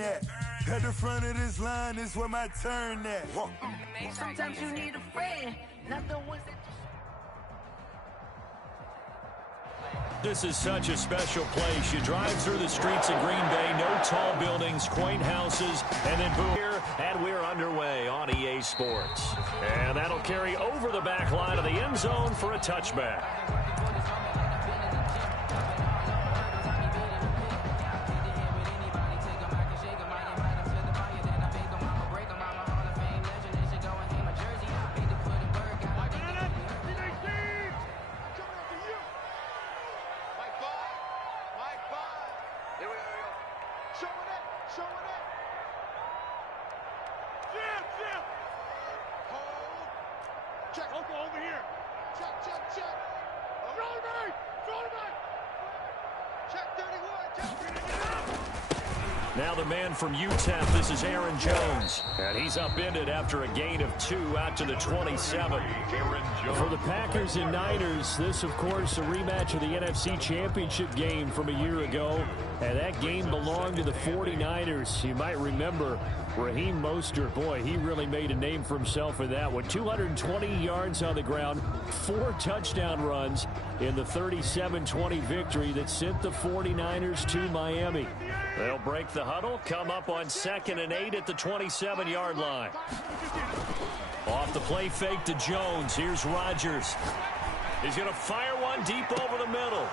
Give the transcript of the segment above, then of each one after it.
earn that. At the front of this line is where my turn at. Sometimes you need a friend, not the ones that... This is such a special place. You drive through the streets of Green Bay, no tall buildings, quaint houses, and then boom, here, and we're underway on EA Sports. And that'll carry over the back line of the end zone for a touchback. Now the man from UTEP, this is Aaron Jones. And he's upended after a gain of 2 out to the 27. For the Packers and Niners, this, of course, a rematch of the NFC Championship game from a year ago. And that game belonged to the 49ers. You might remember Raheem Mostert. Boy, he really made a name for himself in that one. 220 yards on the ground, 4 touchdown runs in the 37-20 victory that sent the 49ers to Miami. They'll break the huddle, come up on 2nd and 8 at the 27-yard line. Off the play fake to Jones. Here's Rodgers. He's going to fire one deep over the middle.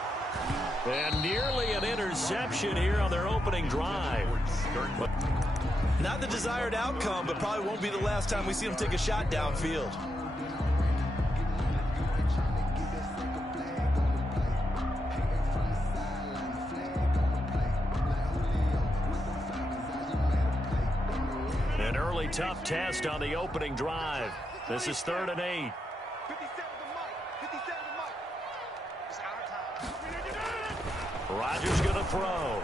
And nearly an interception here on their opening drive. Not the desired outcome, but probably won't be the last time we see him take a shot downfield. An early tough test on the opening drive. This is 3rd and 8. Rodgers gonna throw.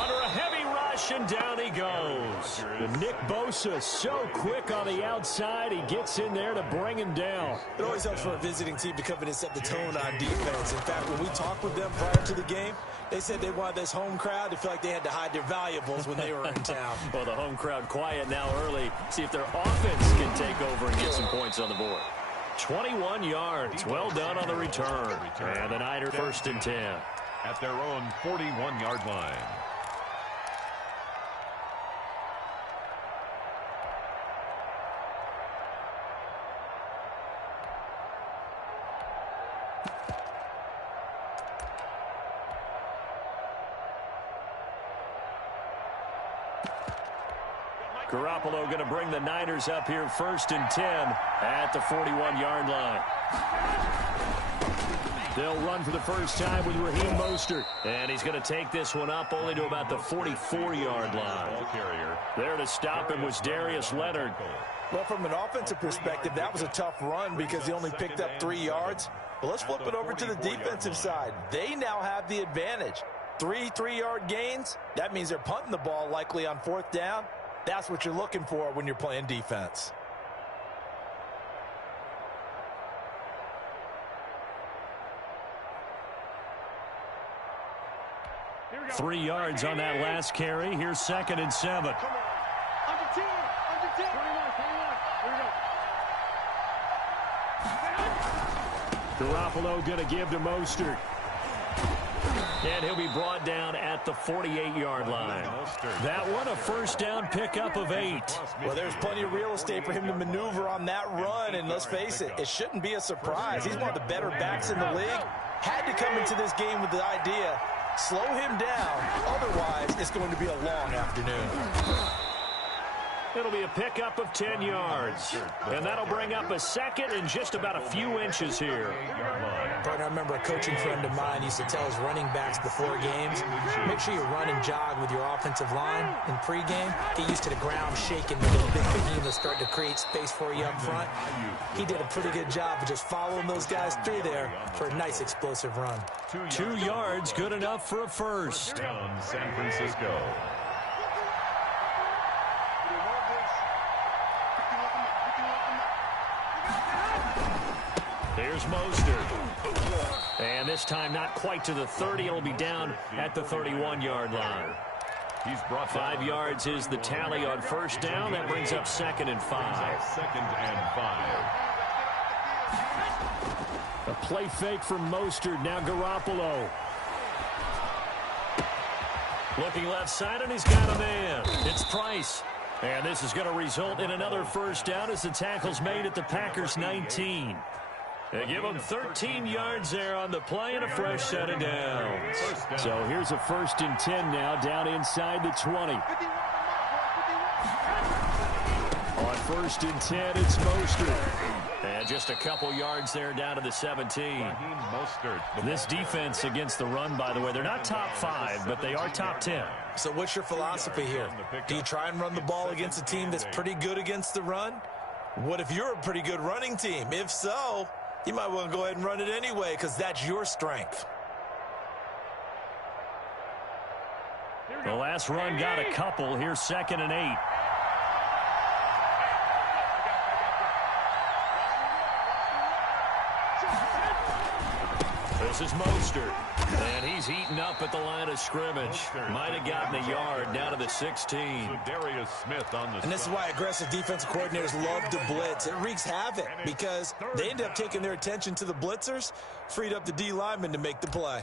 Under a heavy rush, and down he goes. Nick Bosa so quick on the outside. He gets in there to bring him down. It always helps for a visiting team to come in and set the tone on defense. In fact, when we talked with them prior to the game, they said they wanted this home crowd to feel like they had to hide their valuables when they were in town. Well, the home crowd quiet now early. See if their offense can take over and get some points on the board. 21 yards. Well done on the return. And the Niners 1st and 10. At their own 41-yard line. Garoppolo going to bring the Niners up here 1st and 10 at the 41-yard line. They'll run for the first time with Raheem Mostert. And he's going to take this one up only to about the 44-yard line. There to stop him was Darius Leonard. Well, from an offensive perspective, that was a tough run because he only picked up 3 yards. But let's flip it over to the defensive side. They now have the advantage. 3 3-yard gains. That means they're punting the ball likely on 4th down. That's what you're looking for when you're playing defense. 3 yards on that last carry. Here's 2nd and 7. Garoppolo going to give to Mostert. And he'll be brought down at the 48-yard line. That one a first down pickup of 8. Well, there's plenty of real estate for him to maneuver on that run. And let's face it, it shouldn't be a surprise. He's one of the better backs in the league. Had to come into this game with the idea, slow him down. Otherwise, it's going to be a long afternoon. It'll be a pickup of 10 yards. And that'll bring up a 2nd and just about a few inches here. But I remember a coaching friend of mine used to tell his running backs before games, make sure you run and jog with your offensive line in pregame. Get used to the ground shaking with those big behemoths starting to create space for you up front. He did a pretty good job of just following those guys through there for a nice explosive run. 2 yards, good enough for a first. Down San Francisco. Here's Mostert. And this time not quite to the 30. It'll be down at the 31-yard line. He's brought 5 yards is the tally on first down. That brings up 2nd and 5. 2nd and 5. A play fake from Mostert. Now Garoppolo. Looking left side, and he's got a man. It's Price. And this is going to result in another first down as the tackle's made at the Packers' 19. They give them 13 yards there on the play and a fresh set of downs. So here's a 1st and 10 now, down inside the 20. On 1st and 10, it's Mostert. And just a couple yards there down to the 17. This defense against the run, by the way, they're not top 5, but they are top 10. So what's your philosophy here? Do you try and run the ball against a team that's pretty good against the run? What if you're a pretty good running team? If so, you might want to go ahead and run it anyway because that's your strength. The last run got a couple. Here's 2nd and 8. This is Mostert, and he's eaten up at the line of scrimmage. Might have gotten a yard down to the 16. Darius Smith on the And this is why aggressive defensive coordinators love to blitz. It wreaks havoc because they end up taking their attention to the blitzers, freed up the D lineman to make the play.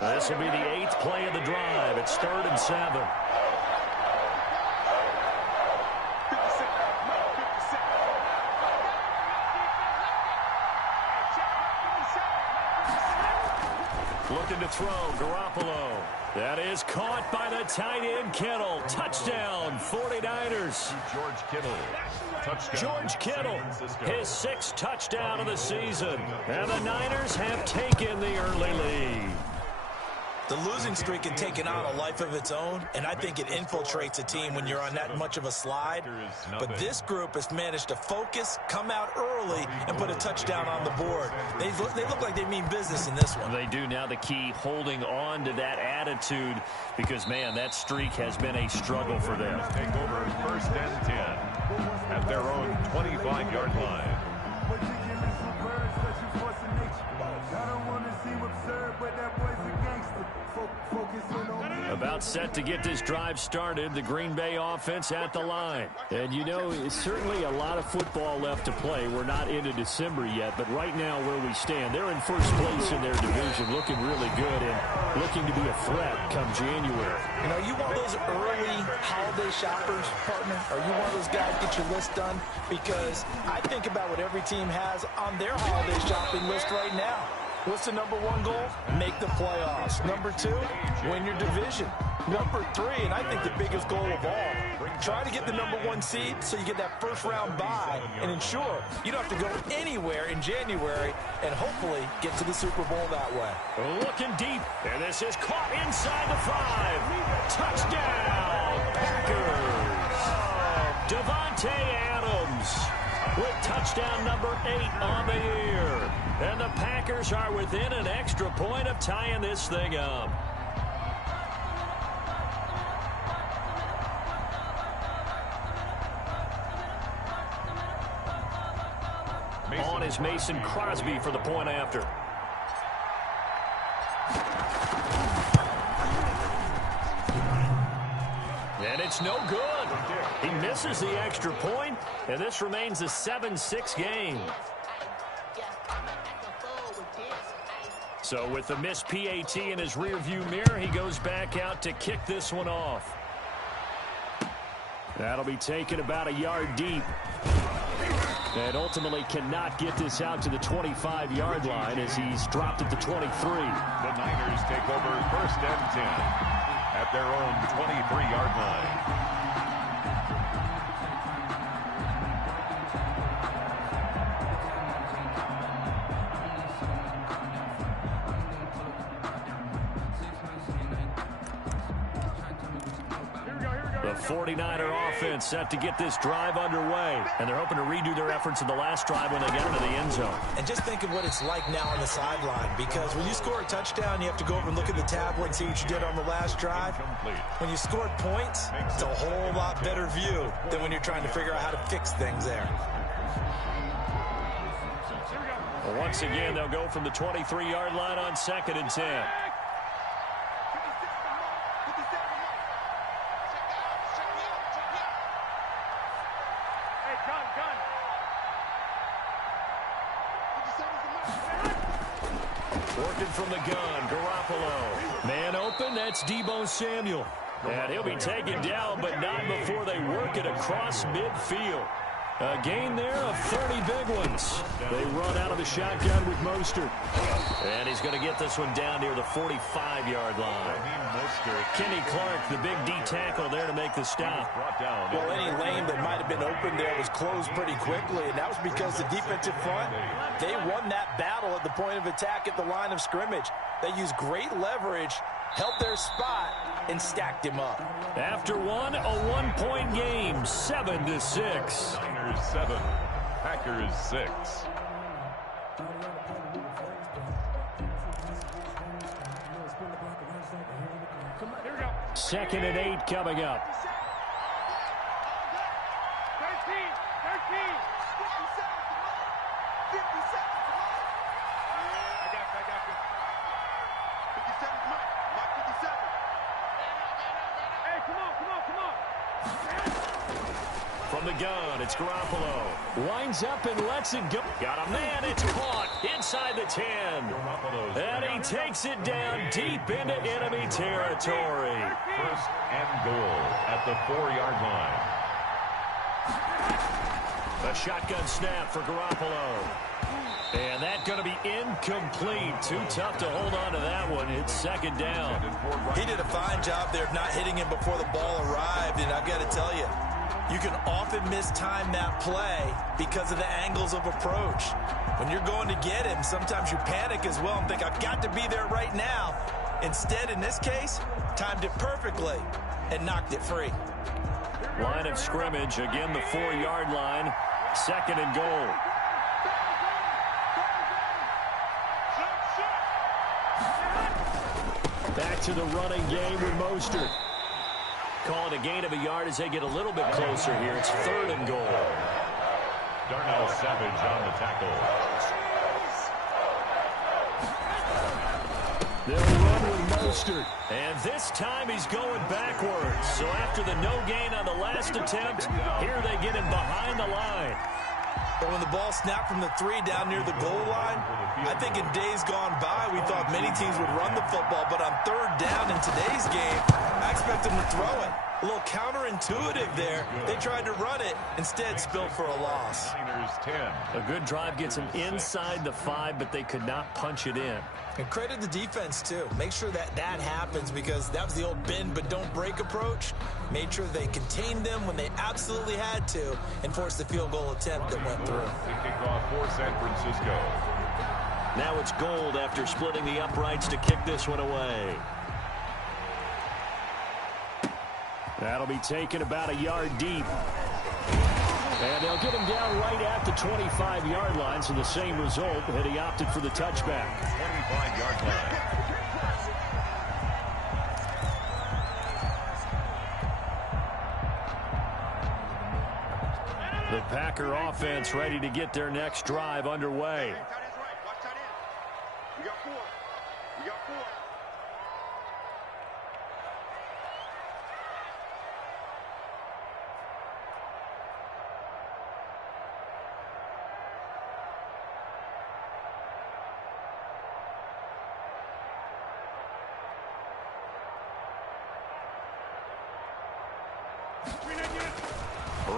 This will be the 8th play of the drive. It's 3rd and 7. Looking to throw, Garoppolo. That is caught by the tight end, Kittle. Touchdown, 49ers. George Kittle. Touchdown. George Kittle, his 6th touchdown of the season. And the Niners have taken the early lead. The losing streak had taken on a life of its own, and I think it infiltrates a team when you're on that much of a slide. But this group has managed to focus, come out early, and put a touchdown on the board. They look like they mean business in this one. They do. Now the key, holding on to that attitude, because, man, that streak has been a struggle for them. Take over 1st and 10 at their own 25-yard line. About set to get this drive started, the Green Bay offense at the line. And, you know, it's certainly a lot of football left to play. We're not into December yet, but right now where we stand, they're in 1st place in their division, looking really good and looking to be a threat come January. You know, you want those early holiday shoppers, partner? Are you one of those guys get your list done? Because I think about what every team has on their holiday shopping list right now. What's the number 1 goal? Make the playoffs. Number 2, win your division. Number 3, and I think the biggest goal of all, try to get the number 1 seed so you get that first-round bye and ensure you don't have to go anywhere in January and hopefully get to the Super Bowl that way. Looking deep, and this is caught inside the 5. Touchdown, Packers. Devontae Adams with touchdown number 8 on the year. And the Packers are within an extra point of tying this thing up. On is Mason Crosby for the point after. And it's no good. He misses the extra point, and this remains a 7-6 game. So with the missed PAT in his rearview mirror, he goes back out to kick this one off. That'll be taken about a yard deep. And ultimately cannot get this out to the 25-yard line as he's dropped at the 23. The Niners take over 1st and 10 at their own 23-yard line. The 49er offense set to get this drive underway. And they're hoping to redo their efforts in the last drive when they get into the end zone. And just think of what it's like now on the sideline, because when you score a touchdown, you have to go over and look at the tablet and see what you did on the last drive. When you scored points, it's a whole lot better view than when you're trying to figure out how to fix things there. Once again, they'll go from the 23-yard line on 2nd and 10. Working from the gun, Garoppolo. Man open, that's Deebo Samuel. And he'll be taken down, but not before they work it across midfield. A gain there of 30 big ones. They run out of the shotgun with Mostert. And he's going to get this one down near the 45-yard line. Kenny Clark, the big D tackle there to make the stop. Well, any lane that might have been open there was closed pretty quickly, and that was because the defensive front, they won that battle at the point of attack at the line of scrimmage. They used great leverage, held their spot, and stacked him up. After one, a one-point game, 7-6. Niners 7, Packers 6. Second and 8 coming up. 57. Come on. From the gun, it's Garoppolo. Winds up and lets it go. Got a man, it's caught inside the 10. And he takes it down deep into enemy territory. First and goal at the 4-yard line. A shotgun snap for Garoppolo. And that's going to be incomplete. Too tough to hold on to that one. It's second down. He did a fine job there of not hitting him before the ball arrived, and I've got to tell you, you can often mistime that play because of the angles of approach. When you're going to get him, sometimes you panic as well and think, I've got to be there right now. Instead, in this case, timed it perfectly and knocked it free. Line of scrimmage, again the 4-yard line, second and goal. Back to the running game with Mostert. Calling a gain of a yard as they get a little bit closer here. It's third and goal. Darnell Savage on the tackle. They'll run with Mostert. And this time he's going backwards. So after the no gain on the last attempt, here they get him behind the line. But when the ball snapped from the 3 down near the goal line, I think in days gone by, we thought many teams would run the football. But on third down in today's game, I expect them to throw it. A little counterintuitive there. They tried to run it, instead spilled for a loss. Niners 10. A good drive gets them inside the 5, but they could not punch it in. And credit the defense, too. Make sure that happens, because that was the old bend but don't break approach. Made sure they contained them when they absolutely had to and forced the field goal attempt that went through. The kickoff for San Francisco. Now it's Gold after splitting the uprights to kick this one away. That'll be taken about a yard deep. And they'll get him down right at the 25-yard line, so the same result, and he opted for the touchback. 25-yard line. The Packer offense ready to get their next drive underway. We got 4.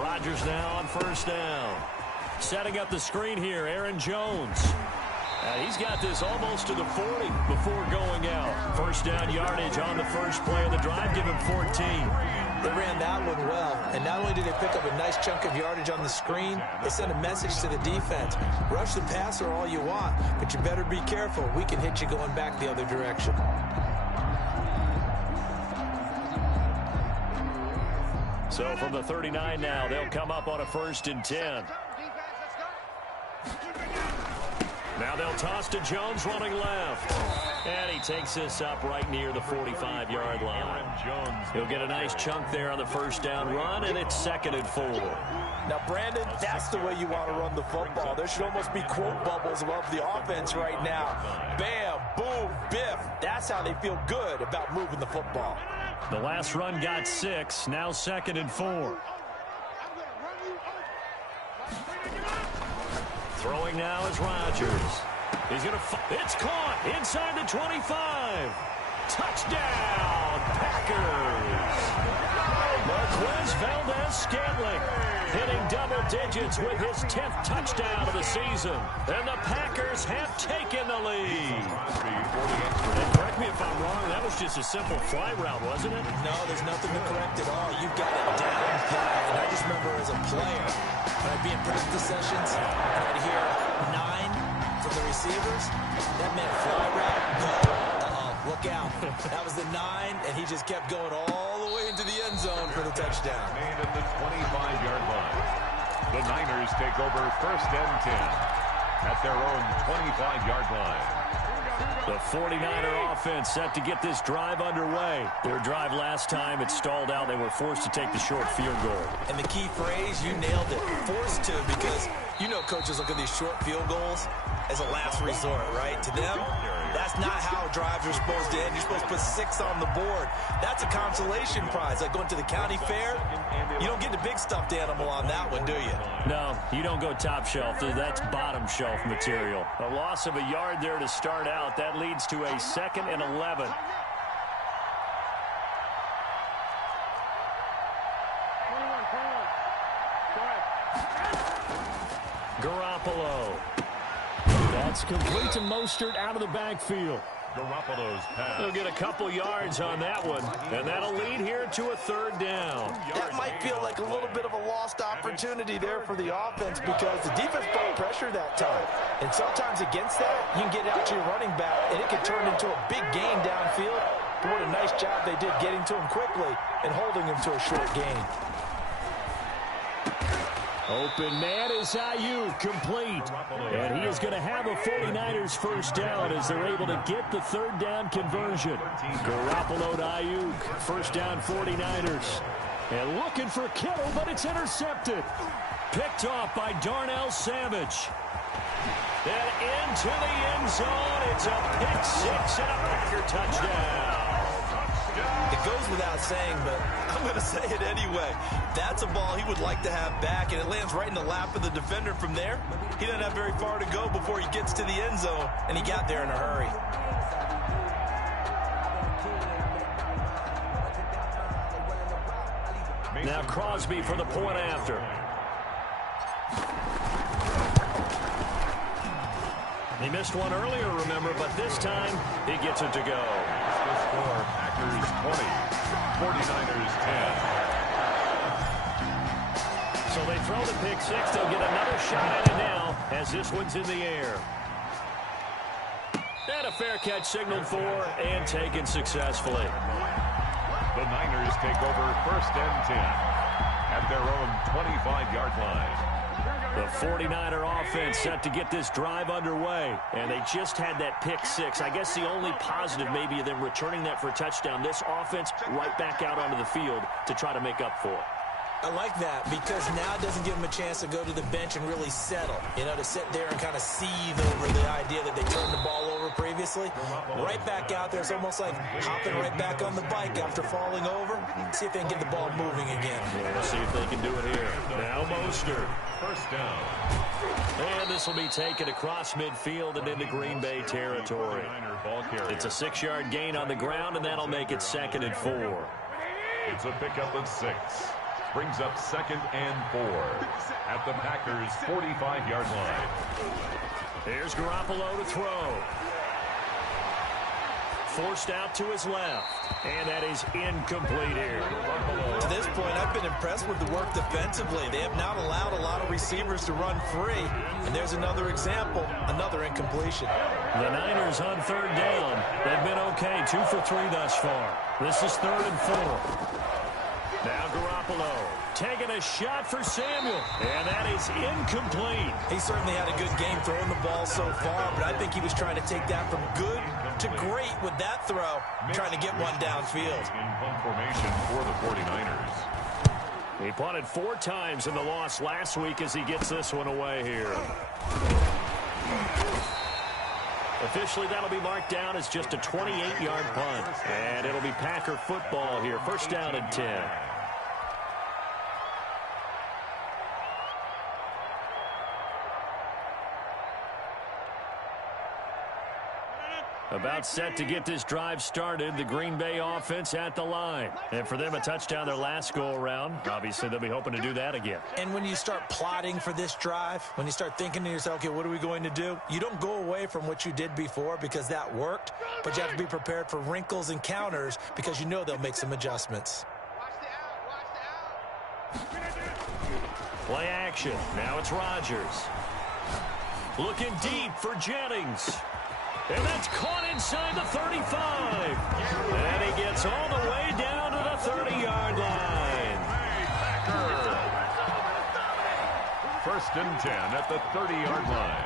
Rodgers now on first down. Setting up the screen here, Aaron Jones. He's got this almost to the 40 before going out. First down yardage on the first play of the drive. Give him 14. They ran that one well, and not only did they pick up a nice chunk of yardage on the screen, they sent a message to the defense. Rush the passer all you want, but you better be careful. We can hit you going back the other direction. So from the 39 now, they'll come up on a 1st and 10. Now they'll toss to Jones running left. And he takes this up right near the 45-yard line. He'll get a nice chunk there on the first down run, and it's 2nd and 4. Now, Brandon, that's the way you want to run the football. There should almost be quote bubbles above the offense right now. Bam, boom, biff. That's how they feel good about moving the football. The last run got 6. Now 2nd and 4. Throwing now is Rodgers. He's going to... It's caught inside the 25. Touchdown, Packers. Marquez Valdez-Scantling hitting double digits with his 10th touchdown of the season. And the Packers have taken the lead. And correct me if I'm wrong, that was just a simple fly route, wasn't it? No, there's nothing to correct at all. You've got it down pat. And I just remember as a player, when I'd be in practice sessions, and I'd hear 9 from the receivers. That meant fly route, go. Look out. That was the 9, and he just kept going all the way into the end zone for the touchdown. Made at the 25-yard line. The Niners take over 1st and 10 at their own 25-yard line. The 49er offense set to get this drive underway. Their drive last time, it stalled out. They were forced to take the short field goal. And the key phrase, you nailed it. Forced to, because you know coaches look at these short field goals as a last resort, right? To them, that's not how drives are supposed to end. You're supposed to put 6 on the board. That's a consolation prize. Like going to the county fair, you don't get the big stuffed animal on that one, do you? No, you don't go top shelf. That's bottom shelf material. A loss of a yard there to start out. That leads to a 2nd and 11. Garoppolo. That's complete to Mostert out of the backfield. Garoppolo's pass. They'll get a couple yards on that one, and that'll lead here to a 3rd down. That might feel like a little bit of a lost opportunity there for the offense because the defense brought pressure that time. And sometimes against that, you can get out to your running back, and it can turn into a big gain downfield. But what a nice job they did getting to him quickly and holding him to a short gain. Open man is Ayuk, complete. And he is going to have a 49ers first down as they're able to get the 3rd down conversion. Garoppolo to Ayuk, first down 49ers. And looking for Kittle, but it's intercepted. Picked off by Darnell Savage. Then into the end zone. It's a pick 6 and a Packer touchdown. It goes without saying, but I'm going to say it anyway. That's a ball he would like to have back, and it lands right in the lap of the defender from there. He doesn't have very far to go before he gets to the end zone, and he got there in a hurry. Now Crosby for the point after. He missed one earlier, remember, but this time he gets it to go. The score, Packers 20, 49ers 10. So they throw the pick 6. They'll get another shot at it now as this one's in the air. And a fair catch signaled for and taken successfully. The Niners take over 1st and 10 at their own 25-yard line. The 49er offense set to get this drive underway, and they just had that pick 6. I guess the only positive maybe of them returning that for a touchdown. This offense right back out onto the field to try to make up for it. I like that because now it doesn't give them a chance to go to the bench and really settle. You know, to sit there and kind of seethe over the idea that they turned the ball over previously. Right back out there. It's almost like hopping right back on the bike after falling over. See if they can get the ball moving again. Yeah, we'll see if they can do it here. Now Mostert. First down. And this will be taken across midfield and into Green Bay territory. It's a 6-yard gain on the ground, and that'll make it 2nd and 4. It's a pickup of 6. Brings up 2nd and 4 at the Packers' 45-yard line. Here's Garoppolo to throw. Forced out to his left. And that is incomplete here. To this point, I've been impressed with the work defensively. They have not allowed a lot of receivers to run free. And there's another example, another incompletion. The Niners on 3rd down. They've been okay, 2 for 3 thus far. This is 3rd and 4. Now Garoppolo taking a shot for Samuel, and that is incomplete. He certainly had a good game throwing the ball so far, but I think he was trying to take that from good to great with that throw, trying to get one downfield. In punt formation for the 49ers. He punted 4 times in the loss last week as he gets this one away here. Officially, that'll be marked down as just a 28-yard punt. And it'll be Packer football here. First down and 10. About set to get this drive started. The Green Bay offense at the line. And for them, a touchdown their last go-around. Obviously, they'll be hoping to do that again. And when you start plotting for this drive, when you start thinking to yourself, okay, what are we going to do? You don't go away from what you did before because that worked, but you have to be prepared for wrinkles and counters because you know they'll make some adjustments. Play action. Now it's Rodgers. Looking deep for Jennings. And that's caught inside the 35. And he gets all the way down to the 30-yard line. First and 10 at the 30-yard line.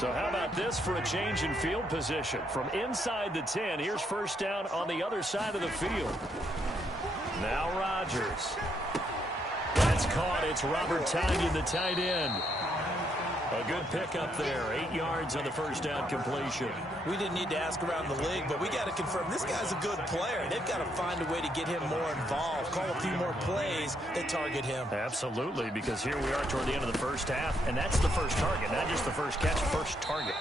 So how about this for a change in field position? From inside the 10, here's first down on the other side of the field. Now Rodgers. That's caught. It's Robert Tonyan, the tight end. A good pickup there. 8 yards on the first down completion. We didn't need to ask around the league, but we got to confirm this guy's a good player. They've got to find a way to get him more involved, call a few more plays that target him. Absolutely, because here we are toward the end of the first half, and that's the first target, not just the first catch, first target.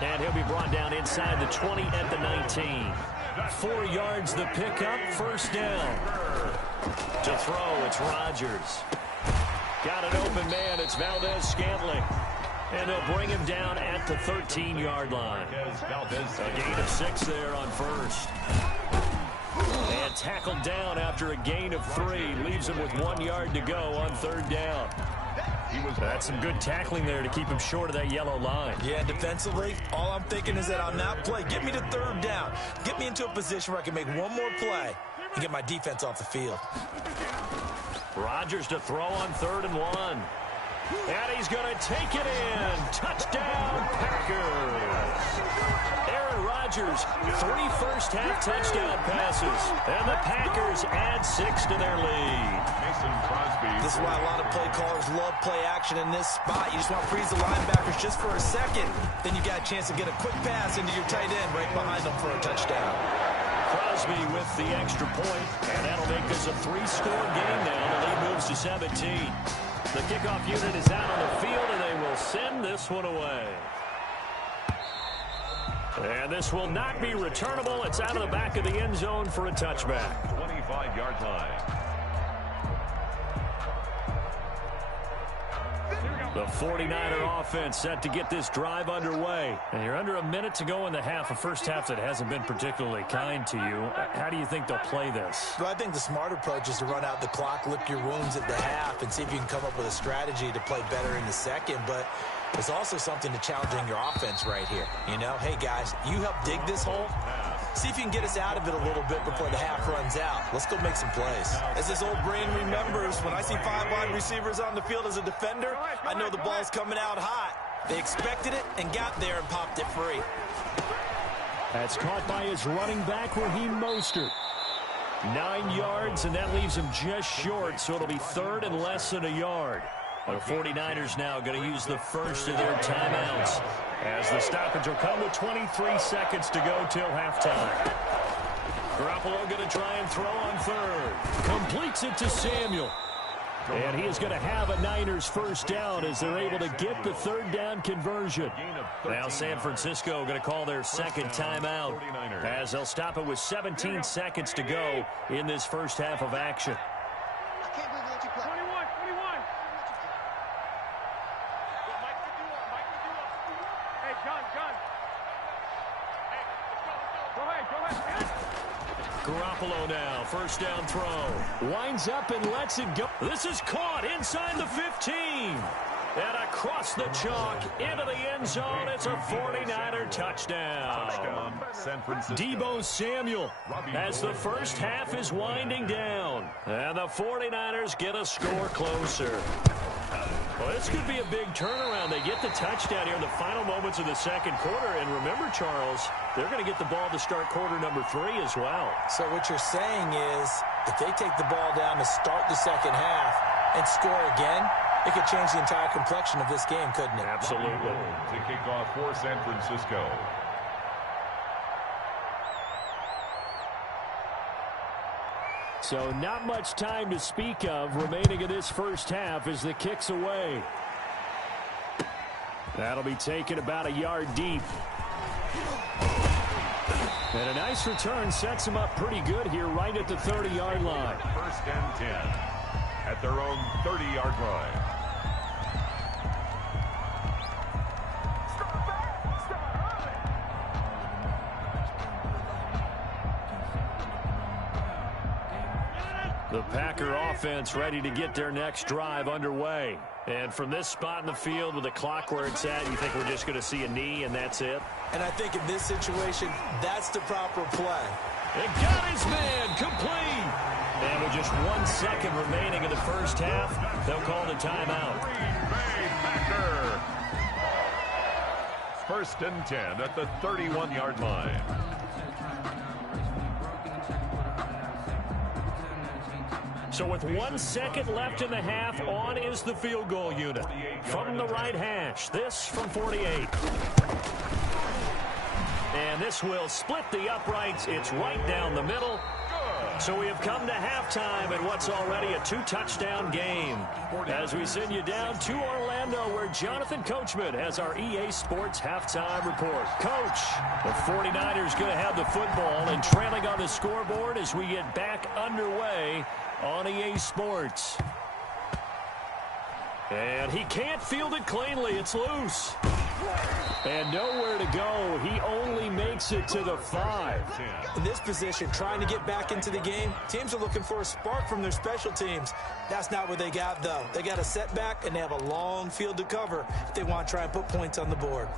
And he'll be brought down inside the 20 at the 19. 4 yards the pickup, first down. To throw, it's Rodgers. Got an open man, it's Valdez-Scantling. And they'll bring him down at the 13-yard line. A gain of 6 there on first. And tackled down after a gain of 3. Leaves him with 1 yard to go on third down. That's some good tackling there to keep him short of that yellow line. Yeah, defensively, all I'm thinking is that on that play, get me to third down. Get me into a position where I can make one more play and get my defense off the field. Rodgers to throw on 3rd and 1. And he's going to take it in. Touchdown, Packers. Aaron Rodgers, 3 first-half touchdown passes. And the Packers add 6 to their lead. Mason Crosby. This is why a lot of play callers love play action in this spot. You just want to freeze the linebackers just for a second. Then you got a chance to get a quick pass into your tight end right behind them for a touchdown. Crosby with the extra point, and that'll make this a 3-score game now. The lead moves to 17. The kickoff unit is out on the field, and they will send this one away. And this will not be returnable. It's out of the back of the end zone for a touchback. 25-yard line. The 49er offense set to get this drive underway. And you're under a minute to go in the half, a first half that hasn't been particularly kind to you. How do you think they'll play this? Well, I think the smart approach is to run out the clock, lick your wounds at the half, and see if you can come up with a strategy to play better in the second. But there's also something to challenging your offense right here. You know, hey, guys, you help dig this hole. See if you can get us out of it a little bit before the half runs out. Let's go make some plays. As this old brain remembers, when I see 5 wide receivers on the field as a defender, I know the ball's coming out hot. They expected it and got there and popped it free. That's caught by his running back, Raheem Mostert. 9 yards, and that leaves him just short, so it'll be 3rd and less than a yard. The 49ers now going to use the first of their timeouts, as the stoppage will come with 23 seconds to go till halftime. Garoppolo going to try and throw on 3rd. Completes it to Samuel. And he is going to have a Niners first down as they're able to get the 3rd down conversion. Now San Francisco going to call their second timeout, as they'll stop it with 17 seconds to go in this first half of action. Garoppolo now, first down throw. Winds up and lets it go. This is caught inside the 15. And across the chalk, into the end zone, it's a 49er touchdown. San Francisco. Deebo Samuel as the first half is winding down. And the 49ers get a score closer. Well, this could be a big turnaround. They get the touchdown here in the final moments of the second quarter. And remember, Charles, they're going to get the ball to start quarter number 3 as well. So what you're saying is if they take the ball down to start the second half and score again, it could change the entire complexion of this game, couldn't it? Absolutely. To kick off for San Francisco. So not much time to speak of remaining in this first half as the kick's away. That'll be taken about a yard deep. And a nice return sets them up pretty good here right at the 30-yard line. First and 10 at their own 30-yard line. The Packer offense ready to get their next drive underway. And from this spot in the field with the clock where it's at, you think we're just going to see a knee and that's it? And I think in this situation, that's the proper play. It got his man complete. And with just 1 second remaining in the first half, they'll call the timeout. Green Bay Packer. First and 10 at the 31-yard line. So with 1 second left in the half, on is the field goal unit. From the right hash, this from 48. And this will split the uprights. It's right down the middle. So we have come to halftime in what's already a 2-touchdown game. As we send you down to Orlando, where Jonathan Coachman has our EA Sports halftime report. Coach, the 49ers going to have the football and trailing on the scoreboard as we get back underway on EA Sports. And he can't field it cleanly. It's loose. And nowhere to go. He only makes it to the 5. In this position, trying to get back into the game, teams are looking for a spark from their special teams. That's not what they got, though. They got a setback, and they have a long field to cover if they want to try and put points on the board.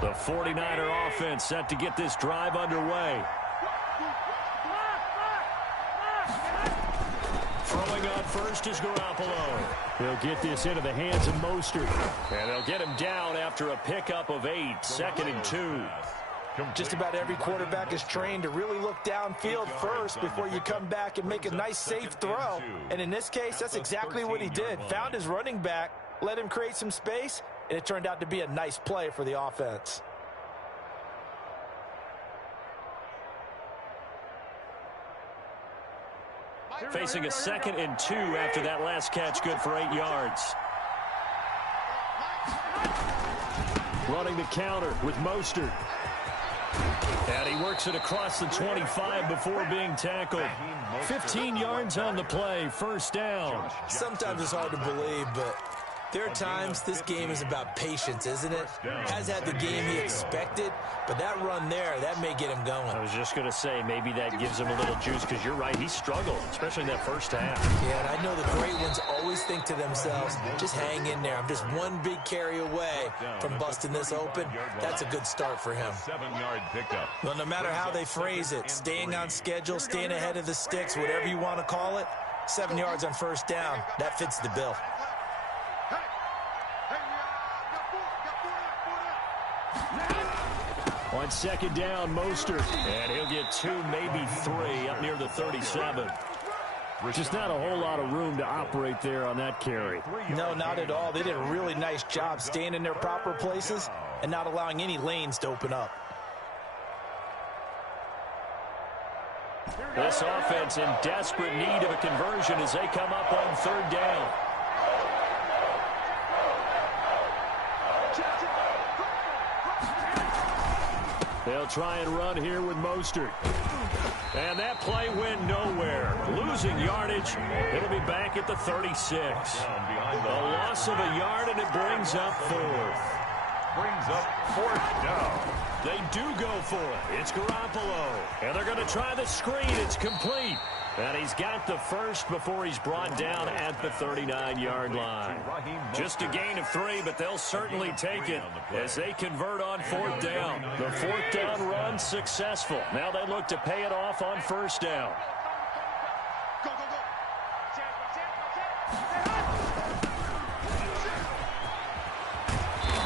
The 49er offense set to get this drive underway. Throwing on first is Garoppolo. He'll get this into the hands of Mostert. And they'll get him down after a pickup of 8, 2nd and 2. Just about every quarterback is trained to really look downfield first before you come back and make a nice, safe throw. And in this case, that's exactly what he did. Found his running back, let him create some space, and it turned out to be a nice play for the offense. Facing a 2nd and 2 after that last catch, good for 8 yards. Running the counter with Mostert. And he works it across the 25 before being tackled. 15 yards on the play, first down. Sometimes it's hard to believe, but there are times this game is about patience, isn't it? Has had the game he expected, but that run there, that may get him going. I was just going to say, maybe that gives him a little juice, because you're right, he struggled, especially in that first half. Yeah, and I know the great ones always think to themselves, just hang in there. I'm just one big carry away from busting this open. That's a good start for him. 7-yard pickup. Well, no matter how they phrase it, staying on schedule, staying ahead of the sticks, whatever you want to call it, 7 yards on first down, that fits the bill. On 2nd down, Mostert. And he'll get 2, maybe 3 up near the 37. Just not a whole lot of room to operate there on that carry. No, not at all. They did a really nice job staying in their proper places and not allowing any lanes to open up. This offense in desperate need of a conversion as they come up on 3rd down. They'll try and run here with Mostert. And that play went nowhere. Losing yardage. It'll be back at the 36. A loss of a yard, and it brings up 4th. Brings up 4th down. They do go for it. It's Garoppolo. And they're going to try the screen. It's complete. And he's got the first before he's brought down at the 39-yard line. Just a gain of 3, but they'll certainly take it as they convert on 4th down. The 4th down run successful. Now they look to pay it off on 1st down.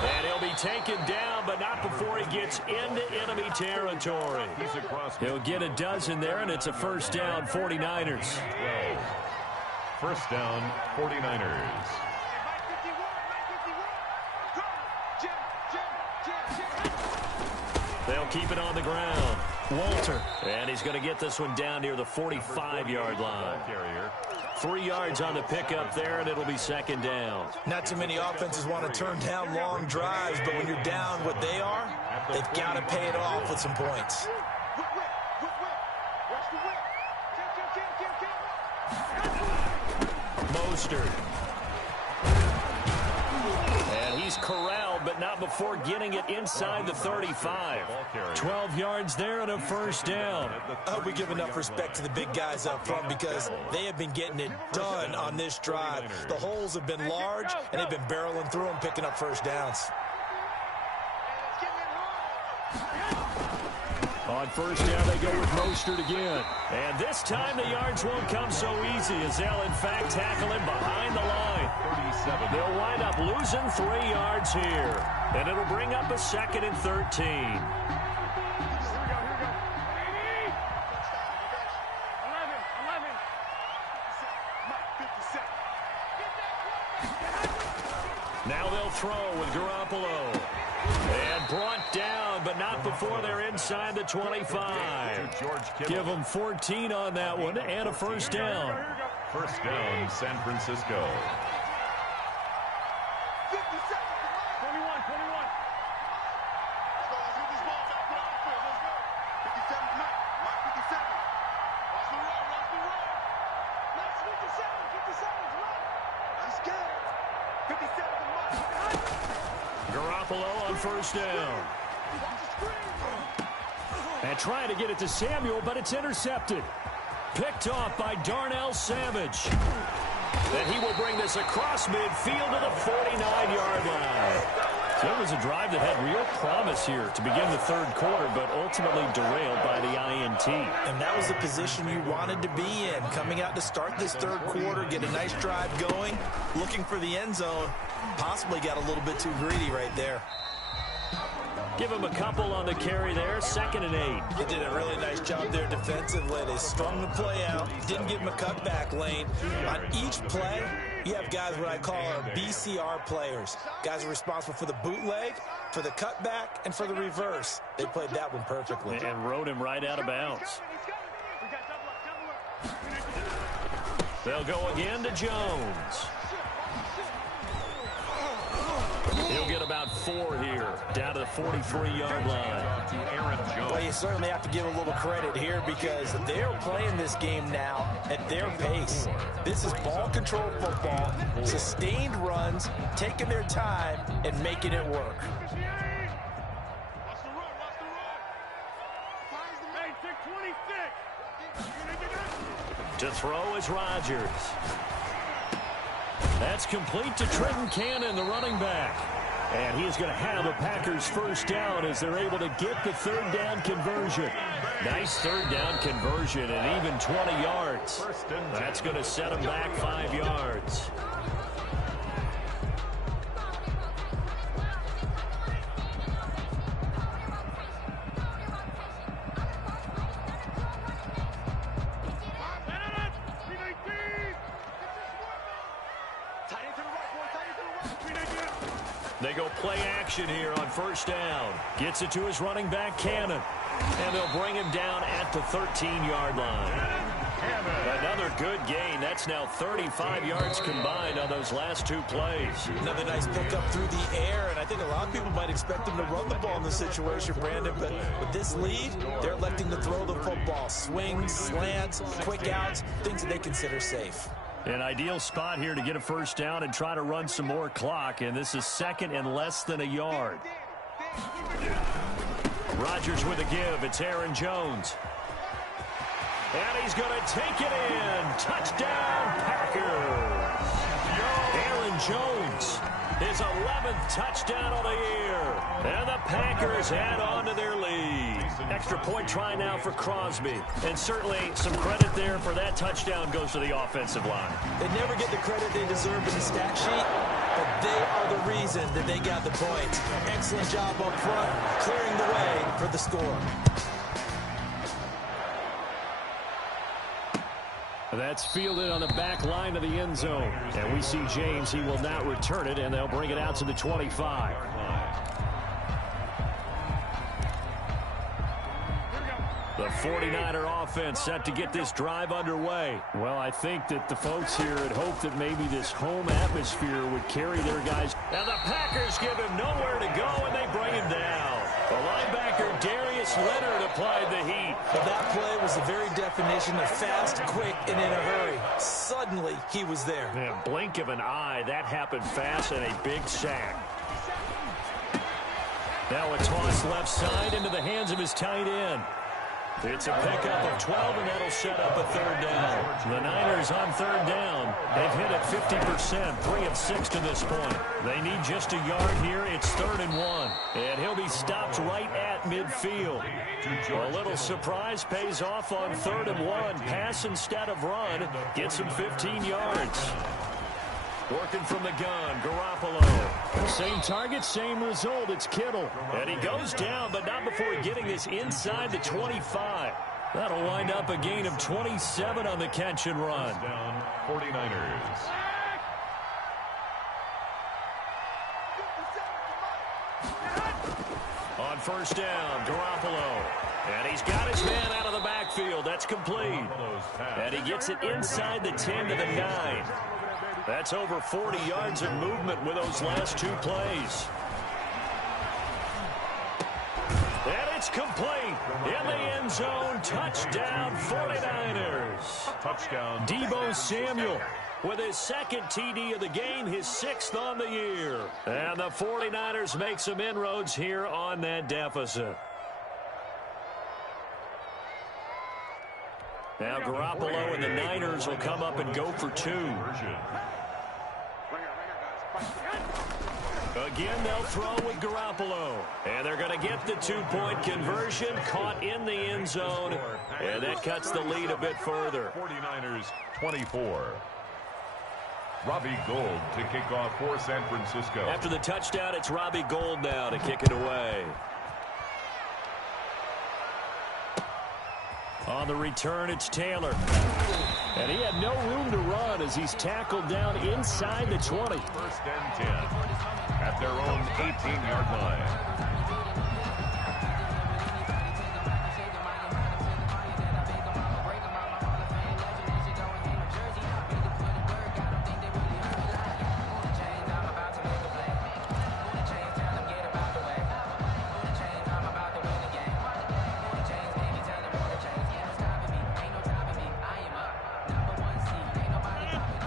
And he'll be taken down, but not before he gets into enemy territory. He'll get a dozen there, and it's a 1st down, 49ers. 1st down, 49ers. They'll keep it on the ground. Walter. And he's going to get this one down near the 45-yard line. 3 yards on the pickup there, and it'll be 2nd down. Not too many offenses want to turn down long drives, but when you're down what they are, they've got to pay it off with some points. Mostert. And he's corralled, but not before getting it inside the 35. 12 yards there and a 1st down. I hope we give enough respect to the big guys up front because they have been getting it done on this drive. The holes have been large, and they've been barreling through them, picking up 1st downs. On 1st down, they go with Mostert again. And this time the yards won't come so easy as they'll, in fact, tackle him behind the line. They'll wind up losing 3 yards here. And it'll bring up a 2nd and 13. Now they'll throw with Garoppolo. And brought down, but not before they're inside the 25. Give them 14 on that one and a 1st down. 1st down, San Francisco. Garoppolo on 1st down. And trying to get it to Samuel, but it's intercepted. Picked off by Darnell Savage. And he will bring this across midfield to the 49-yard line. So it was a drive that had real promise here to begin the 3rd quarter, but ultimately derailed by the INT. And that was the position you wanted to be in. Coming out to start this 3rd quarter, get a nice drive going, looking for the end zone. Possibly got a little bit too greedy right there. Give him a couple on the carry there, 2nd and 8. They did a really nice job there defensively. They strung the play out, didn't give him a cutback lane. On each play, you have guys what I call our BCR players. Guys are responsible for the bootleg, for the cutback, and for the reverse. They played that one perfectly. And rode him right out of bounds. They'll go again to Jones. He'll get about 4 here, down to the 43-yard line. Well, you certainly have to give a little credit here because they're playing this game now at their pace. This is ball control football, sustained runs, taking their time, and making it work. To throw is Rodgers. That's complete to Trenton Cannon, the running back. And he is going to have a Packers 1st down as they're able to get the 3rd down conversion. Nice 3rd down conversion and even 20 yards. That's going to set them back 5 yards. They go play action here on 1st down. Gets it to his running back, Cannon. And they'll bring him down at the 13-yard line. Another good gain. That's now 35 yards combined on those last 2 plays. Another nice pickup through the air, and I think a lot of people might expect him to run the ball in this situation, Brandon, but with this lead, they're electing to throw the football. Swings, slants, quick outs, things that they consider safe. An ideal spot here to get a 1st down and try to run some more clock, and this is 2nd and less than a yard. Rodgers with a give. It's Aaron Jones. And he's going to take it in. Touchdown, Packers. Aaron Jones, his 11th touchdown of the year. And the Packers add on to their lead. Extra point try now for Crosby. And certainly some credit there for that touchdown goes to the offensive line. They never get the credit they deserve in the stat sheet, but they are the reason that they got the points. Excellent job up front, clearing the way for the score. That's fielded on the back line of the end zone. And we see James. He will not return it, and they'll bring it out to the 25. The 49er offense set to get this drive underway. Well, I think that the folks here had hoped that maybe this home atmosphere would carry their guys. Now the Packers give him nowhere to go, and they bring him down. The linebacker Darius Leonard applied the heat. But that play was the very definition of fast, quick, and in a hurry. Suddenly, he was there. Man, blink of an eye, that happened fast, and a big sack. Now a toss left side into the hands of his tight end. It's a pickup of 12, and that'll set up a third down. The Niners on third down. They've hit it 50%, 3 of 6 to this point. They need just a yard here. It's 3rd and 1. And he'll be stopped right at midfield. A little surprise pays off on 3rd and 1. Pass instead of run. Gets him 15 yards. Working from the gun, Garoppolo. Same target, same result. It's Kittle. And he goes down, but not before getting this inside the 25. That'll wind up a gain of 27 on the catch and run. Down 49ers. On first down, Garoppolo. And he's got his man out of the backfield. That's complete. And he gets it inside the 10 to the 9. That's over 40 yards of movement with those last 2 plays. And it's complete. In the end zone, touchdown 49ers. Touchdown. Deebo Samuel with his 2nd TD of the game, his 6th on the year. And the 49ers make some inroads here on that deficit. Now Garoppolo and the Niners will come up and go for 2. Again, they'll throw with Garoppolo. And they're going to get the 2-point conversion, caught in the end zone. And that cuts the lead a bit further. 49ers 24. Robbie Gould to kick off for San Francisco. After the touchdown, it's Robbie Gould now to kick it away. On the return, it's Taylor. And he had no room to run as he's tackled down inside the 20. 1st and 10 at their own 18-yard line.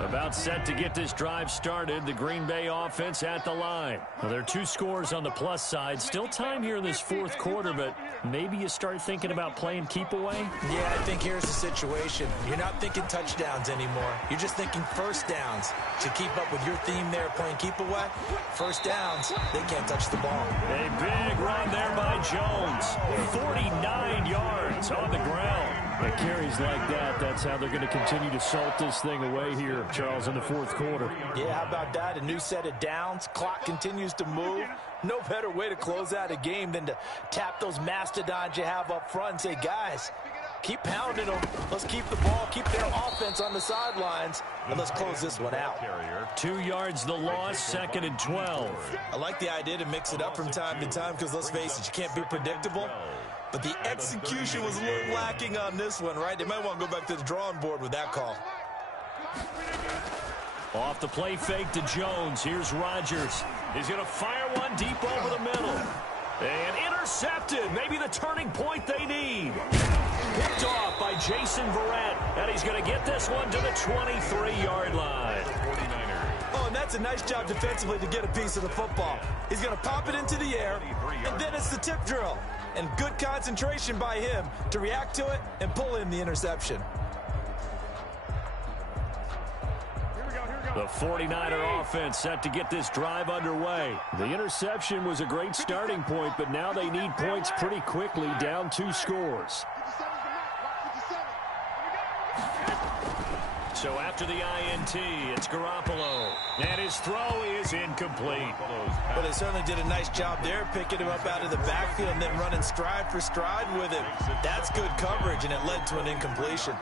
About set to get this drive started. The Green Bay offense at the line. Well, there are 2 scores on the plus side. Still time here in this 4th quarter, but maybe you start thinking about playing keep away? Yeah, I think here's the situation. You're not thinking touchdowns anymore. You're just thinking first downs. To keep up with your theme there, playing keep away, first downs, they can't touch the ball. A big run there by Jones. 49 yards on the ground. At carries like that, that's how they're going to continue to salt this thing away here, Charles, in the 4th quarter. Yeah, how about that? A new set of downs. Clock continues to move. No better way to close out a game than to tap those mastodons you have up front and say, guys, keep pounding them. Let's keep the ball, keep their offense on the sidelines, and let's close this one out. 2 yards the loss, 2nd and 12. I like the idea to mix it up from time to time because, let's face it, you can't be predictable. But the execution was a little lacking on this one, right? They might want to go back to the drawing board with that call. Off the play fake to Jones. Here's Rodgers. He's going to fire one deep over the middle. And intercepted. Maybe the turning point they need. Picked off by Jason Verrett. And he's going to get this one to the 23-yard line. Oh, and that's a nice job defensively to get a piece of the football. He's going to pop it into the air, and then it's the tip drill. and good concentration by him to react to it and pull in the interception. The 49er offense set to get this drive underway. The interception was a great starting point, but now they need points pretty quickly, down 2 scores. So after the INT, it's Garoppolo. And his throw is incomplete. But they certainly did a nice job there, picking him up out of the backfield and then running stride for stride with him. That's good coverage, and it led to an incompletion.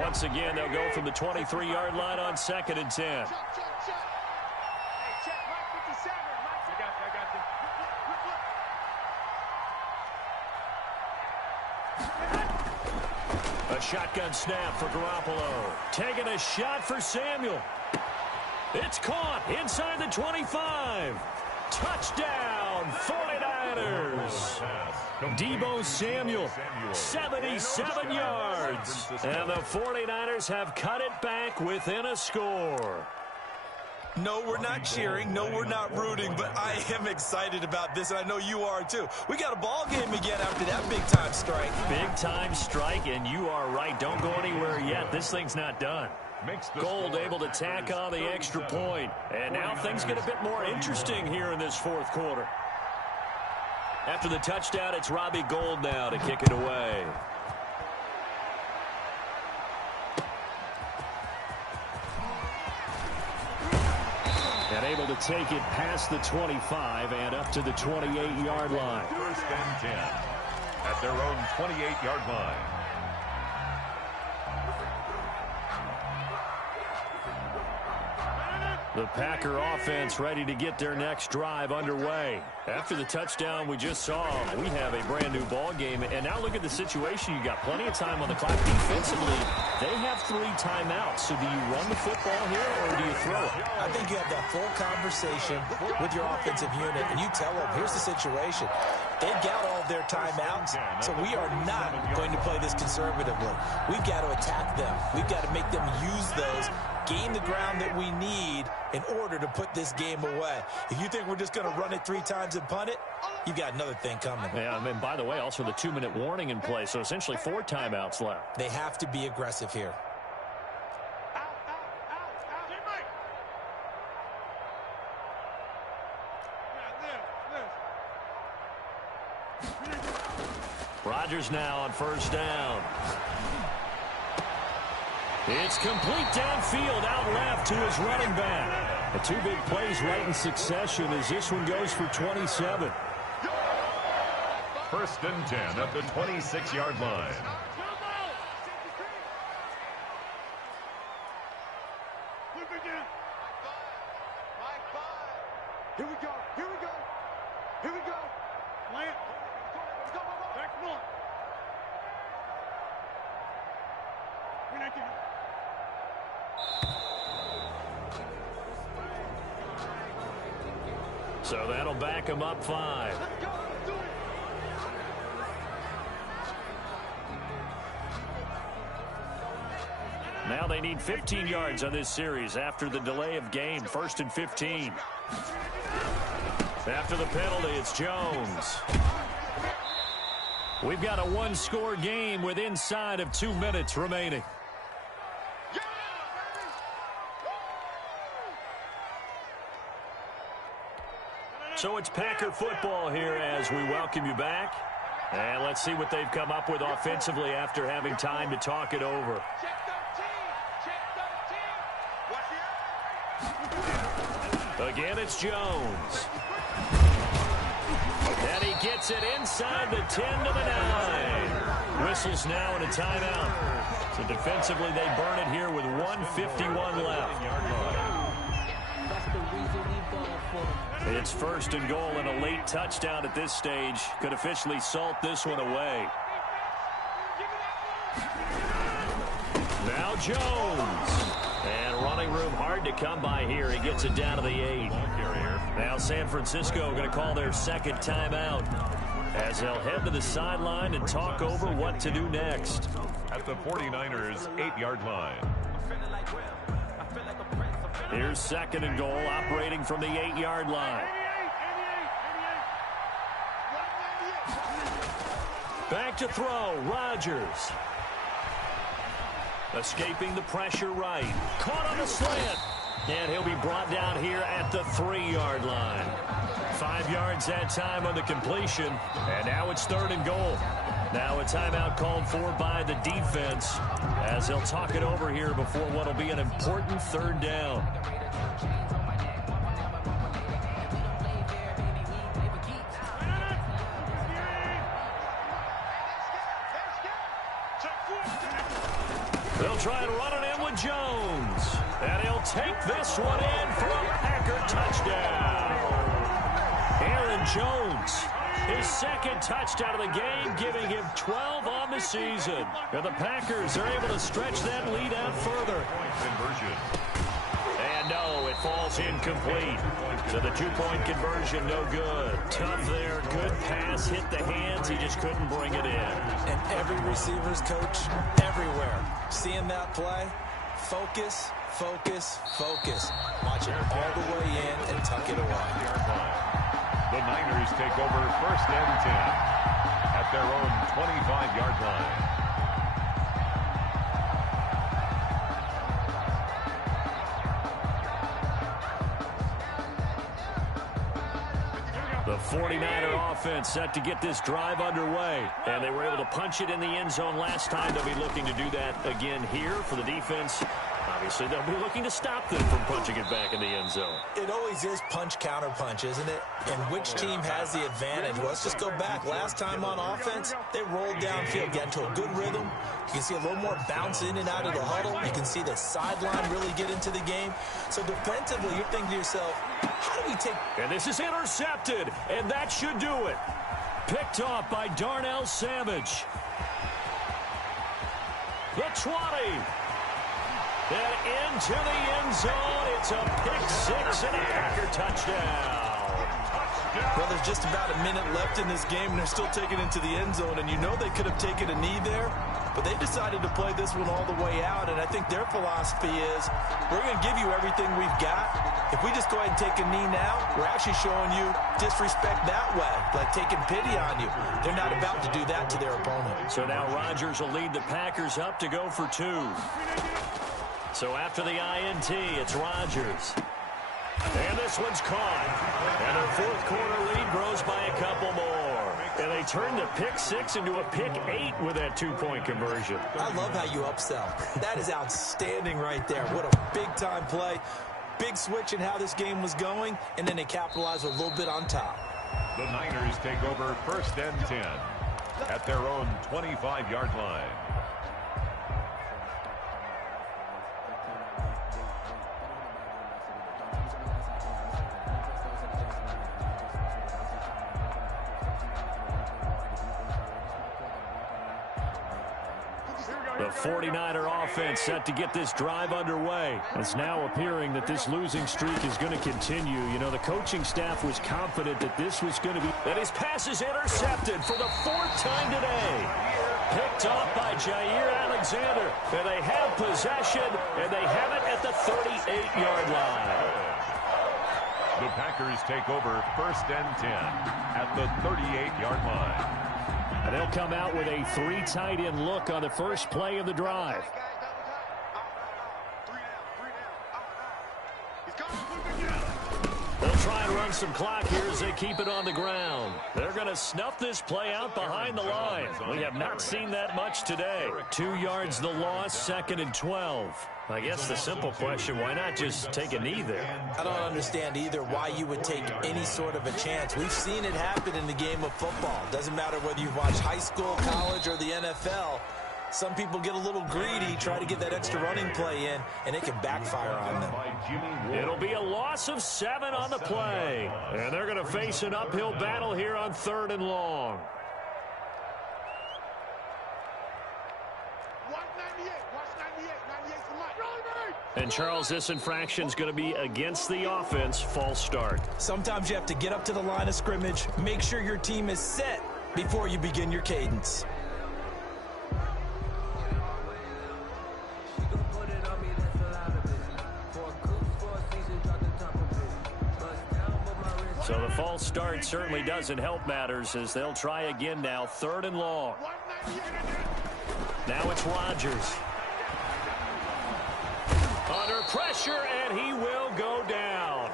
Once again, they'll go from the 23-yard line on 2nd and 10. A shotgun snap for Garoppolo. Taking a shot for Samuel. It's caught inside the 25. Touchdown, 49ers. Deebo Samuel, 77 yards. And the 49ers have cut it back within a score. No, we're not cheering. No, we're not rooting, but I am excited about this, and I know you are too. We got a ball game again after that big-time strike. Big-time strike, and you are right. Don't go anywhere yet. This thing's not done. Gold able to tack on the extra point. And now things get a bit more interesting here in this 4th quarter. After the touchdown, it's Robbie Gould now to kick it away. And able to take it past the 25 and up to the 28-yard line. 1st and 10 at their own 28-yard line. The Packer offense ready to get their next drive underway. After the touchdown we just saw, we have a brand new ball game. And now look at the situation. You got plenty of time on the clock defensively. They have 3 timeouts. So do you run the football here or do you throw it? I think you have that full conversation with your offensive unit, and you tell them, here's the situation. They've got all of their timeouts, so we are not going to play this conservatively. We've got to attack them. We've got to make them use those, gain the ground that we need in order to put this game away. If you think we're just going to run it 3 times and punt it, you've got another thing coming. Yeah, and by the way, also the 2-minute warning in play, so essentially 4 timeouts left. They have to be aggressive here. Rodgers now on 1st down. It's complete downfield, out left to his running back. The 2 big plays right in succession as this one goes for 27. 1st and 10 at the 26-yard line. Here we go. Here we go. Here we go. Land. Back north. We're not getting. So that'll back him up 5. Let's go. Do it. Now they need 15 yards on this series after the delay of game. 1st and 15. After the penalty, it's Jones. We've got a 1-score game with inside of 2 minutes remaining. So it's Packer football here as we welcome you back. And let's see what they've come up with offensively after having time to talk it over. Again, it's Jones. And he gets it inside the 10 to the 9. Whistles now and a timeout. So defensively, they burn it here with 1:51 left. It's 1st and goal, and a late touchdown at this stage could officially salt this one away. Now Jones. And running room hard to come by here. He gets it down to the 8. Now San Francisco going to call their 2nd timeout as they'll head to the sideline and talk over what to do next. At the 49ers' 8-yard line. Here's 2nd and goal, operating from the 8-yard line. Back to throw, Rodgers. Escaping the pressure right. Caught on the slant. And he'll be brought down here at the 3-yard line. 5 yards that time on the completion. And now it's 3rd and goal. Now a timeout called for by the defense as they'll talk it over here before what will be an important 3rd down. They'll try and run it in with Jones. And he'll take this one in for a Packer touchdown. Aaron Jones, his 2nd touchdown of the game, giving him 12 on the season. And the Packers are able to stretch that lead out further. And no, it falls incomplete. So the 2-point conversion, no good. Tough there, good pass, hit the hands, he just couldn't bring it in. And every receiver's coach, everywhere, seeing that play, focus, focus, focus. Watch it all the way in and tuck it away. The Niners take over 1st and 10 at their own 25-yard line. The 49er offense set to get this drive underway. And they were able to punch it in the end zone last time. They'll be looking to do that again here for the defense. Obviously, they'll be looking to stop them from punching it back in the end zone. It always is punch-counter-punch, isn't it? And which team has the advantage? Well, let's just go back. Last time on offense, they rolled downfield, get into a good rhythm. You can see a little more bounce in and out of the huddle. You can see the sideline really get into the game. So defensively, you're thinking to yourself, how do we take... And this is intercepted, and that should do it. Picked off by Darnell Savage. The 20. And into the end zone. It's a pick-6 and a Packer touchdown. Well, there's just about a minute left in this game, and they're still taking it into the end zone. And you know they could have taken a knee there, but they decided to play this one all the way out. And I think their philosophy is, we're going to give you everything we've got. If we just go ahead and take a knee now, we're actually showing you disrespect that way, like taking pity on you. They're not about to do that to their opponent. So now Rodgers will lead the Packers up to go for 2. So after the INT, it's Rodgers. And this one's caught. And their 4th quarter lead grows by a couple more. And they turn the pick-6 into a pick-8 with that 2-point conversion. I love how you upsell. That is outstanding right there. What a big-time play. Big switch in how this game was going, and then they capitalize a little bit on top. The Niners take over 1st and 10 at their own 25-yard line. The 49er offense set to get this drive underway. It's now appearing that this losing streak is going to continue. You know, the coaching staff was confident that this was going to be... And his pass is intercepted for the 4th time today. Picked off by Jair Alexander. And they have possession, and they have it at the 38-yard line. The Packers take over 1st and 10 at the 38-yard line. And they'll come out with a 3 tight end look on the first play of the drive. They'll try and run some clock here as they keep it on the ground. They're going to snuff this play out behind the line. We have not seen that much today. 2 yards the loss, 2nd and 12. I guess the simple question, why not just take a knee there? I don't understand either why you would take any sort of a chance. We've seen it happen in the game of football. Doesn't matter whether you've watched high school, college, or the NFL. Some people get a little greedy, try to get that extra running play in, and it can backfire on them. It'll be a loss of 7 on the play. And they're going to face an uphill battle here on 3rd and long. And, Charles, this infraction is going to be against the offense. False start. Sometimes you have to get up to the line of scrimmage, make sure your team is set before you begin your cadence. So the false start certainly doesn't help matters as they'll try again now. 3rd and long. Now it's Rodgers. Under pressure, and he will go down.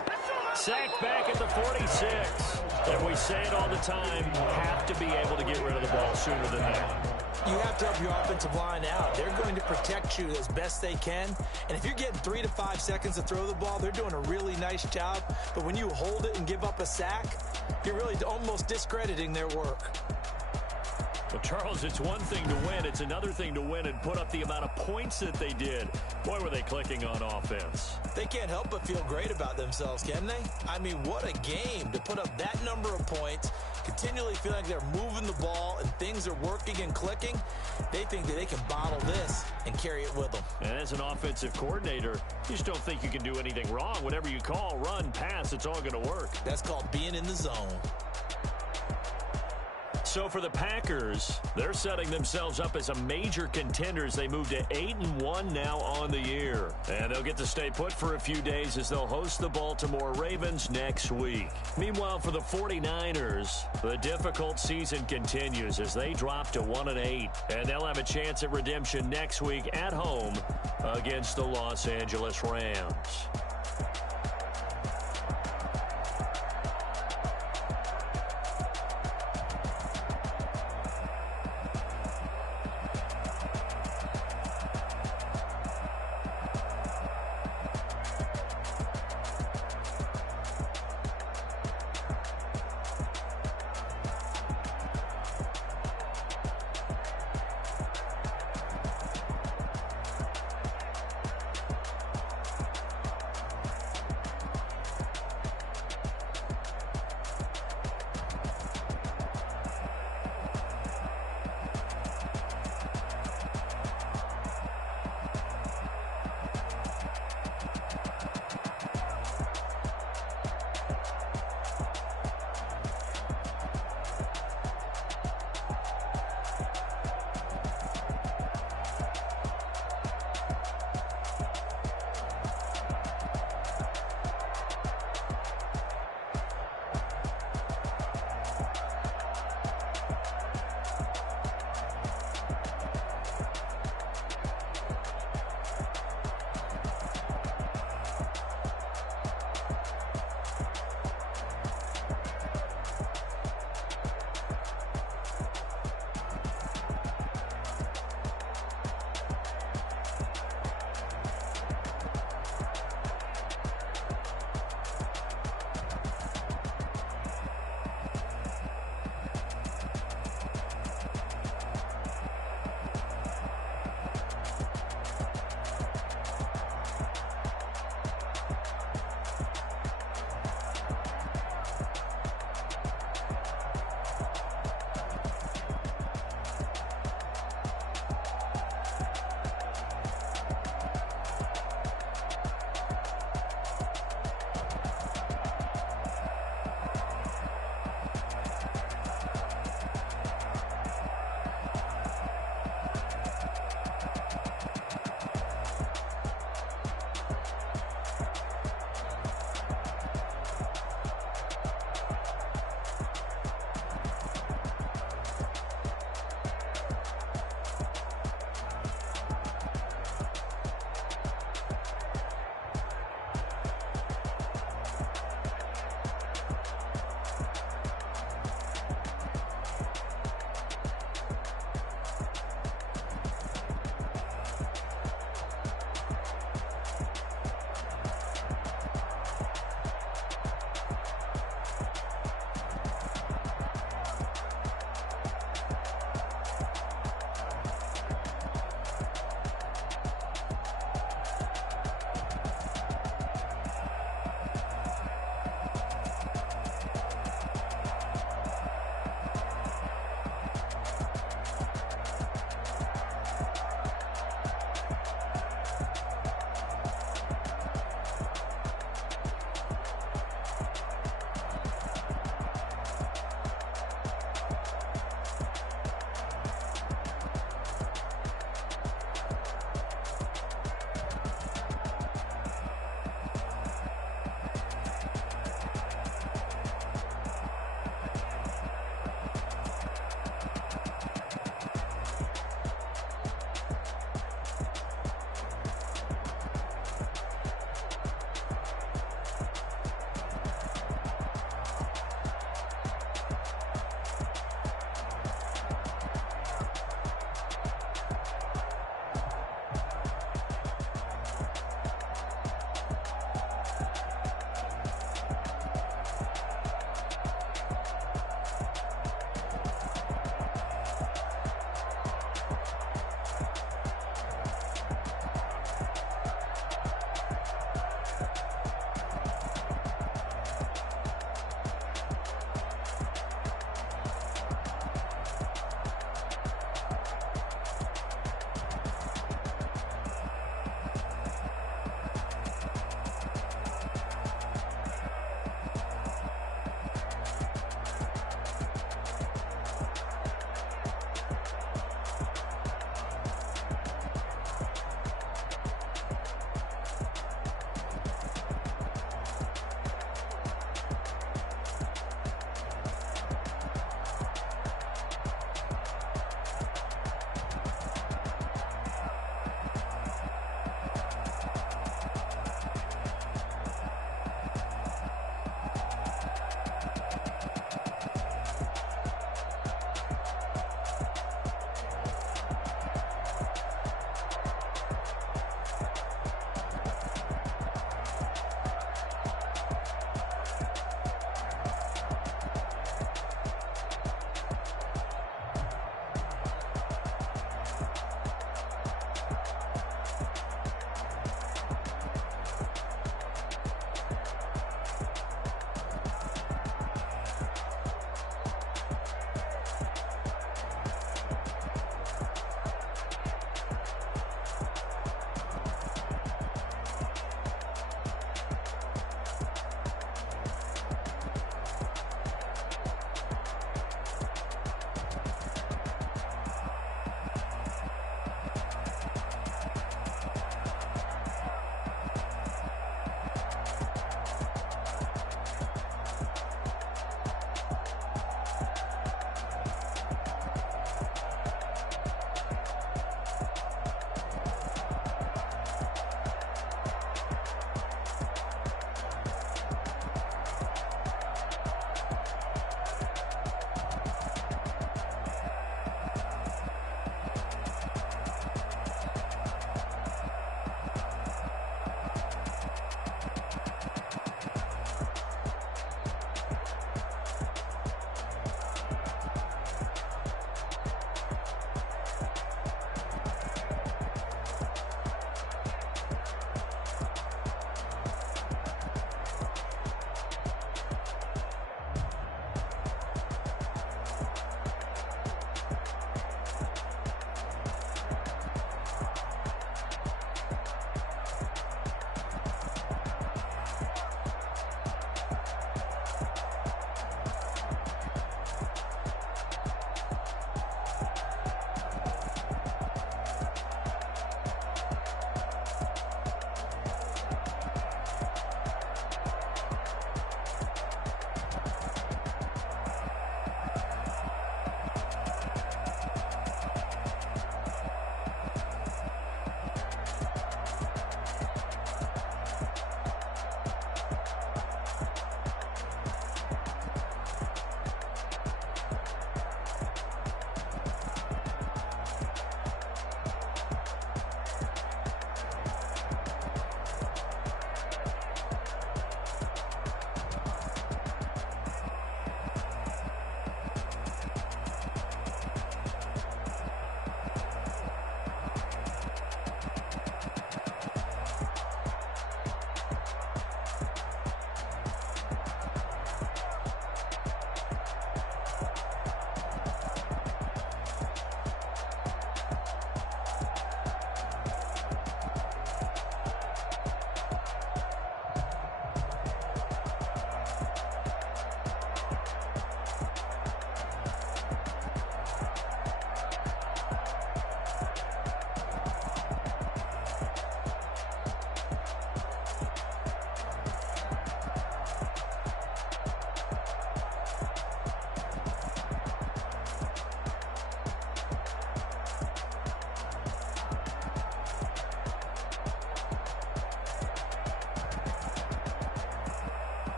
Sacked back at the 46. And we say it all the time, have to be able to get rid of the ball sooner than that. You have to help your offensive line out. They're going to protect you as best they can. And if you're getting 3 to 5 seconds to throw the ball, they're doing a really nice job. But when you hold it and give up a sack, you're really almost discrediting their work. Well, Charles, it's one thing to win. It's another thing to win and put up the amount of points that they did. Boy, were they clicking on offense. They can't help but feel great about themselves, can they? I mean, what a game to put up that number of points, continually feel like they're moving the ball and things are working and clicking. They think that they can bottle this and carry it with them. And as an offensive coordinator, you just don't think you can do anything wrong. Whatever you call, run, pass, it's all going to work. That's called being in the zone. So for the Packers, they're setting themselves up as a major contender as they move to 8-1 now on the year. And they'll get to stay put for a few days as they'll host the Baltimore Ravens next week. Meanwhile, for the 49ers, the difficult season continues as they drop to 1-8. And they'll have a chance at redemption next week at home against the Los Angeles Rams.